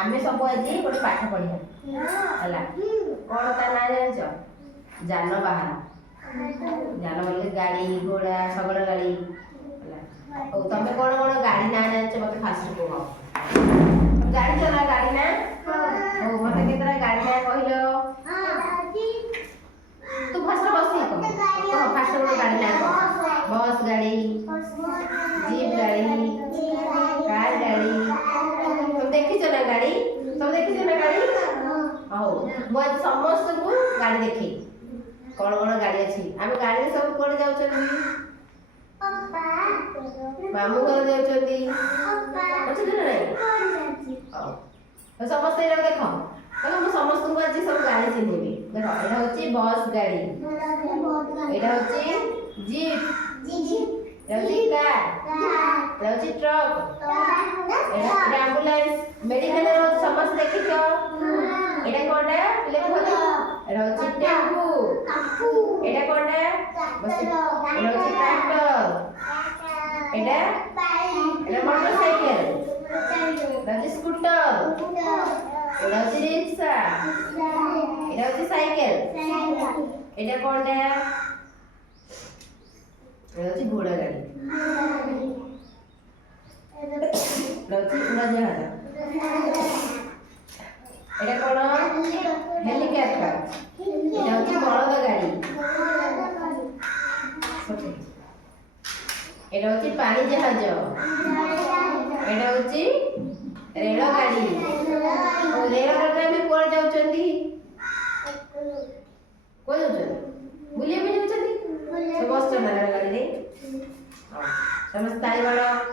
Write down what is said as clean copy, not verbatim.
आमे सब आज गोटे पाठ पढ़िया है कौन ता ना जान जानवाहन जान बोले गाड़ी घोड़ा शगड़ गाड़ी तुम कौन कौन गाड़ी ना जान मत फास्ट कह गाड़ी चला गाड़ी ना मत केतरा गाड़ी ना कहलो तू फास्ट बसी कह फास्ट गोटे गाड़ी ना बस गाड़ी जीप गाड़ी कार गाड़ी तुम देखी ना गाड़ी तुम देखी ना गाड़ी हां मुझे समस्त को गाड़ी देखी कौन कौन गाड़ी अच्छी आम गाड़ी सब कौन जाऊँ मामू घर जाऊँ तो समस्त देख देख मुझे समस्त को आज सब गाड़ी चिन्हबी देख यहाँ हूँ बस गाड़ी यहाँ हूँ jeep car truck ambulance medical समस्त देखी एटा कोनटा लेख एटा होची टेम्पू एटा कोनटा बस एटा होची ट्रैक्टर एटा मोटरसाइकिल एटा स्कूटर एटा होची रिक्शा एटा होची साइकिल एटा कोनटा एटा होची घोड़ा गाड़ी एटा होची उड़ाजाहाज एटा कोन हेलिकॉप्टर एटा होची बलद गाड़ी एटा होची पानी जहाज एटा होची रेल गाड़ी रेल गाड़ी में कोन जाउचंदी को जाउचंदी बुलिया में जाउचंदी सब बस चला गाड़ी रे समस्त ताली बाड़ो